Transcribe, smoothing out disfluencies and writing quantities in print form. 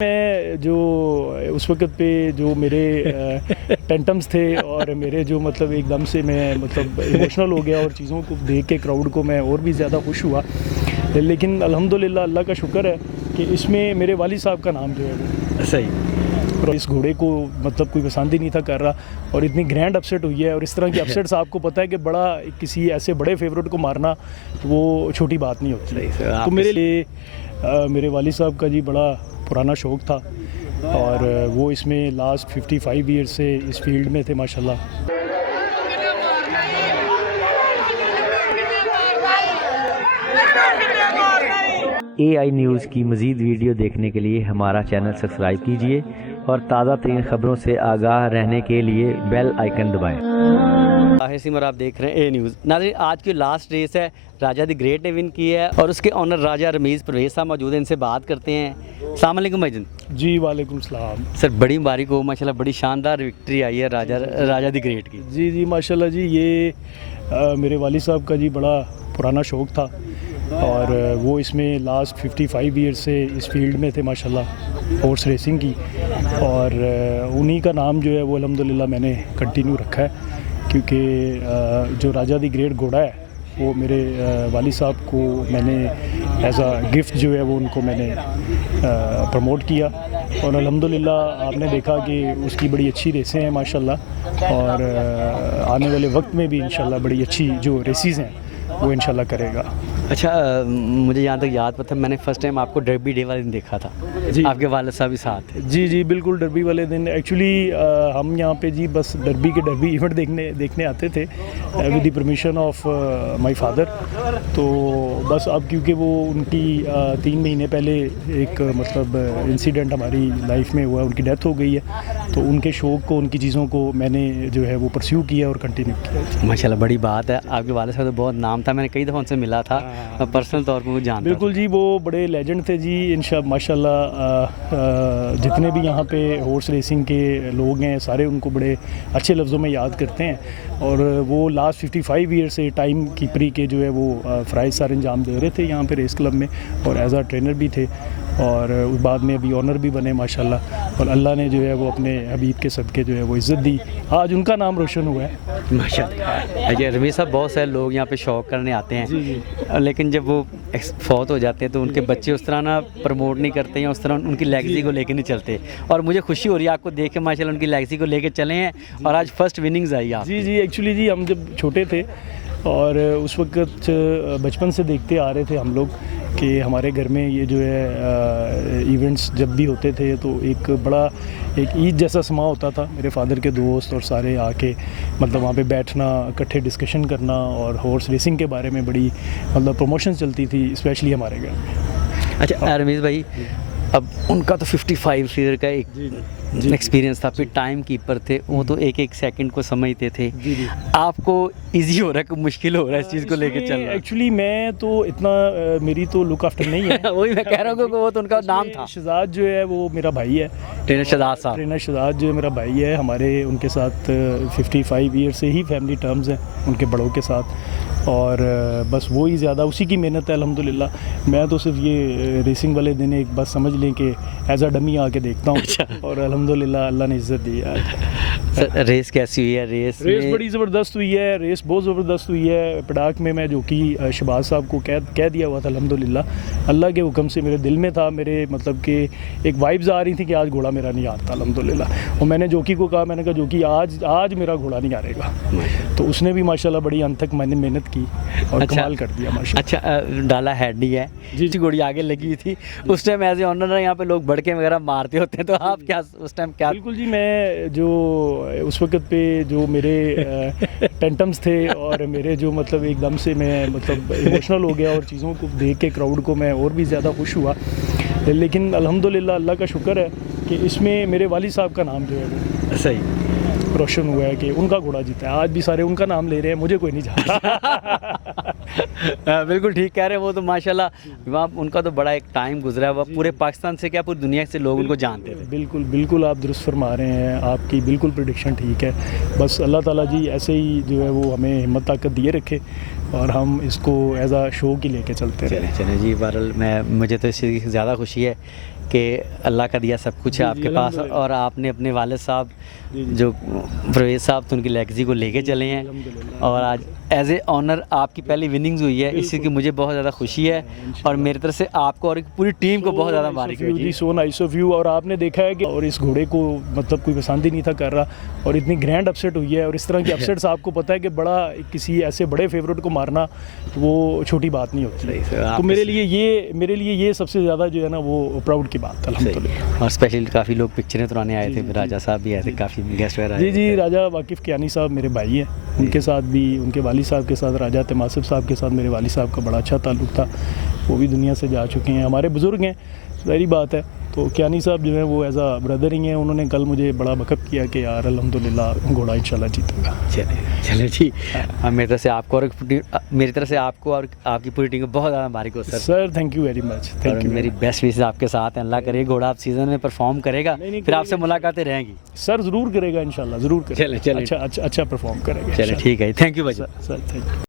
मैं जो उस वक़्त पे जो मेरे टेंटम्स थे और मेरे जो मतलब एकदम से मैं मतलब इमोशनल हो गया और चीज़ों को देख के क्राउड को मैं और भी ज़्यादा खुश हुआ। लेकिन अल्हम्दुलिल्लाह अल्लाह का शुक्र है कि इसमें मेरे वालिद साहब का नाम जो है वो सही। और इस घोड़े को मतलब कोई पसंद ही नहीं था कर रहा और इतनी ग्रैंड अपसेट हुई है। और इस तरह की अपसेट्स आपको पता है कि बड़ा किसी ऐसे बड़े फेवरेट को मारना वो छोटी बात नहीं होती। सही सर, तो मेरे लिए मेरे वालिद साहब का जी बड़ा पुराना शौक़ था और वो इसमें लास्ट 55 ईयर्स से इस फील्ड में थे माशाल्लाह। AI न्यूज़ की मज़ीद वीडियो देखने के लिए हमारा चैनल सब्सक्राइब कीजिए और ताज़ा तरीन ख़बरों से आगाह रहने के लिए बेल आइकन दबाएं। ताहिर सिमर आप देख रहे हैं A न्यूज़। नाज़रीन, आज की लास्ट रेस है, राजा द ग्रेट ने विन की है और उसके ऑनर राजा रमीज़ परवेज़ साहब मौजूद हैं, इनसे बात करते हैं। अस्सलाम वालेकुम भाईजान। जी वालेकुम सलाम। सर बड़ी मुबारक हो, माशाल्लाह बड़ी शानदार विक्ट्री आई है राजा द ग्रेट की। जी जी माशाल्लाह जी, ये मेरे वालिद साहब का जी बड़ा पुराना शौक़ था और वो इसमें लास्ट 55 ईयर्स से इस फील्ड में थे माशाल्लाह हॉर्स रेसिंग की। और उन्हीं का नाम जो है वो अल्हम्दुलिल्लाह मैंने कंटिन्यू रखा है क्योंकि जो राजा दी ग्रेट घोड़ा है वो मेरे वालिद साहब को मैंने एज आ गिफ्ट जो है वो उनको मैंने प्रमोट किया और अल्हम्दुलिल्लाह आपने देखा कि उसकी बड़ी अच्छी रेसें हैं माशाल्लाह और आने वाले वक्त में भी इंशाल्लाह बड़ी अच्छी जो रेसेस हैं वो इंशाल्लाह करेगा। अच्छा, मुझे यहाँ तक याद पता, मैंने फ़र्स्ट टाइम आपको डर्बी डे वाले दिन देखा था जी। आपके वालिद साहब भी साथ थे। जी जी बिल्कुल, डर्बी वाले दिन एक्चुअली हम यहाँ पे जी बस डर्बी इवेंट देखने आते थे with the permission of my father. तो बस अब क्योंकि वो उनकी 3 महीने पहले एक मतलब इंसिडेंट हमारी लाइफ में हुआ, उनकी डेथ हो गई है, तो उनके शौक़ को उनकी चीज़ों को मैंने जो है वो परस्यू किया और कंटिन्यू किया। माशाल्लाह बड़ी बात है, आपके वालिद साहब तो बहुत नाम था, मैंने कई दफ़ा उनसे मिला था, पर्सनल तौर पर वो जानता। बिल्कुल जी, वो बड़े लेजेंड थे जी माशाल्लाह। जितने भी यहाँ पे हॉर्स रेसिंग के लोग हैं सारे उनको बड़े अच्छे लफ्ज़ों में याद करते हैं और वो लास्ट 55 ईयर से टाइम कीपरी के जो है वो फ़राइज़ सारे अंजाम दे रहे थे यहाँ पे रेस क्लब में और एज आ ट्रेनर भी थे और उस बाद में अभी ऑनर भी बने माशाल्लाह। और अल्लाह ने जो है वो अपने हबीब के सदक़े जो है वो इज़्ज़त दी, आज उनका नाम रोशन हुआ है माशाल्लाह। अच्छा रमीज़ साहब, बहुत सारे लोग यहाँ पे शौक़ करने आते हैं जी जी। लेकिन जब वो फौत हो जाते हैं तो उनके बच्चे उस तरह ना प्रमोट नहीं करते हैं, उस तरह उनकी लेगेसी को लेके नहीं चलते और मुझे खुशी हो रही है आपको देख के माशाल्लाह उनकी लेगेसी को लेके चले हैं और आज फर्स्ट विनिंग्स आई आप। जी जी, एक्चुअली जी हम जब छोटे थे और उस वक्त बचपन से देखते आ रहे थे हम लोग कि हमारे घर में ये जो है इवेंट्स जब भी होते थे तो एक ईद जैसा समा होता था। मेरे फादर के दोस्त और सारे आके मतलब वहाँ पे बैठना, इकट्ठे डिस्कशन करना और हॉर्स रेसिंग के बारे में बड़ी मतलब प्रमोशन चलती थी स्पेशली हमारे घर में। अच्छा रमीज़ भाई, अब उनका तो 55 ईयर का एक एक्सपीरियंस था, फिर टाइम कीपर थे, वो तो एक एक सेकंड को समझते थे। जी जी। आपको इजी हो रहा है कि मुश्किल हो रहा है इस चीज़ को लेके चलना? एक्चुअली मैं तो इतना मेरी तो लुक आफ्टर नहीं है वही मैं कह रहा हूँ कि वो तो उनका नाम था। शहजाद जो है वो मेरा भाई है, ट्रेनर शहजाद साहब। ट्रेनर शहजाद जो है मेरा भाई है। हमारे उनके साथ 55 ईयर से ही फैमिली टर्म्स हैं उनके बड़ों के साथ और बस वो ही ज़्यादा उसी की मेहनत है अल्हम्दुलिल्लाह। मैं तो सिर्फ ये रेसिंग वाले दिन एक बस समझ लें कि एज आ डमी आके देखता हूँ। अच्छा। और अल्हम्दुलिल्लाह अल्लाह ने इज़्ज़त दी है। सर रेस कैसी हुई है? रेस बड़ी ज़बरदस्त हुई है, रेस बहुत ज़बरदस्त हुई है। पड़ाक में मैं जो कि शहबाज साहब को कह दिया हुआ था अल्हम्दुलिल्लाह, अल्लाह के हुक्म से मेरे दिल में था, मेरे मतलब कि एक वाइब्स आ रही थी कि आज घोड़ा मेरा नहीं आता अल्हम्दुलिल्लाह। और मैंने जोकी को कहा, मैंने कहा जोकी आज मेरा घोड़ा नहीं हारेगा, तो उसने भी माशाल्लाह बड़ी अंत तक मैंने मेहनत की और कमाल कर दिया माशाल्लाह। अच्छा, डाला हेड नहीं है जी, घोड़ी आगे लगी हुई थी उस टाइम एज ए ऑनर यहाँ पे लोग बढ़के वगैरह मारते होते हैं, तो आप क्या उस टाइम क्या? बिल्कुल जी, मैं जो उस वक्त पे जो मेरे टेंटम्स थे और मेरे जो मतलब एकदम से मैं मतलब इमोशनल हो गया और चीज़ों को देख के क्राउड को मैं और भी ज़्यादा खुश हुआ। लेकिन अल्हम्दुलिल्लाह अल्लाह का शुक्र है कि इसमें मेरे वालिद साहब का नाम जो है वो सही रोशन हुआ है कि उनका घोड़ा जीता है। आज भी सारे उनका नाम ले रहे हैं, मुझे कोई नहीं जानता। बिल्कुल ठीक कह रहे हैं, वो तो माशाल्लाह वहाँ उनका तो बड़ा एक टाइम गुजरा है, वो पूरे पाकिस्तान से क्या पूरी दुनिया से लोग उनको जानते थे। बिल्कुल बिल्कुल, आप दुरुस्त फरमा रहे हैं, आपकी बिल्कुल प्रेडिक्शन ठीक है। बस अल्लाह ताला जी ऐसे ही जो है वो हमें हिम्मत ताकत दिए रखे और हम इसको एज आ शो की लेके चलते रहे। चले जी, बहरहाल मुझे तो इससे ज़्यादा खुशी है कि अल्लाह का दिया सब कुछ है जी, जी, आपके पास, अल्हम्दुलिल्लाह। और आपने अपने वालिद साहब जी, जी। जो परवेज़ साहब तो उनकी लेगेसी को लेके चले हैं, अल्हम्दुलिल्लाह। और आज एज ए ऑनर आपकी पहली विनिंग्स हुई है, इसी की मुझे बहुत ज़्यादा खुशी है, और मेरी तरफ से आपको और पूरी टीम को बहुत ज़्यादा मुबारक हो जी। So nice of you. और आपने देखा है कि और इस घोड़े को मतलब कोई पसंद ही नहीं था कर रहा, और इतनी ग्रैंड अपसेट हुई है, और इस तरह की अपसेट्स आपको पता है कि बड़ा किसी ऐसे बड़े फेवरेट को मारना वो छोटी बात नहीं होती। सही सर, तो आपने मेरे लिए ये सबसे ज़्यादा जो है ना वो प्राउड की बात है अल्हम्दुलिल्लाह। और स्पेशली काफ़ी लोग पिक्चरें तुराने आए थे, राजा साहब भी आए थे, काफ़ी गेस्ट वगैरह जी आए जी, थे। राजा वाकिफ़ कियानी साहब मेरे भाई हैं, उनके साथ भी, उनके वालिद साहब के साथ, राजा तमासिफ साहब के साथ मेरे वालिद साहब का बड़ा अच्छा ताल्लुक़ था, वो भी दुनिया से जा चुके हैं, हमारे बुज़ुर्ग हैं, ज़ाहिर बात है। तो कियानी साहब जो है वो एज़ आ ब्रदर ही हैं, उन्होंने कल मुझे बड़ा बकअप किया कि यार अल्हम्दुलिल्लाह घोड़ा इंशाल्लाह जीतेगा। चले जी, मेरी तरफ से आपको और मेरी तरफ से आपको और आपकी पूरी टीम को बहुत ज़्यादा मुबारक हो sir. Sir thank you very much, और थैंक यू। मेरी बेस्ट विशेस आपके साथ हैं, अल्लाह करे घोड़ा आप सीज़न में परफॉर्म करेगा, नहीं, फिर आपसे मुलाकातें रहेंगी। सर ज़रूर करेगा इंशाल्लाह, ज़रूर करेगा। चलें, चलें। अच्छा परफॉर्म करेगा चले इंशाल्लाह। ठीक है, थैंक यू भाई। Sir thank you.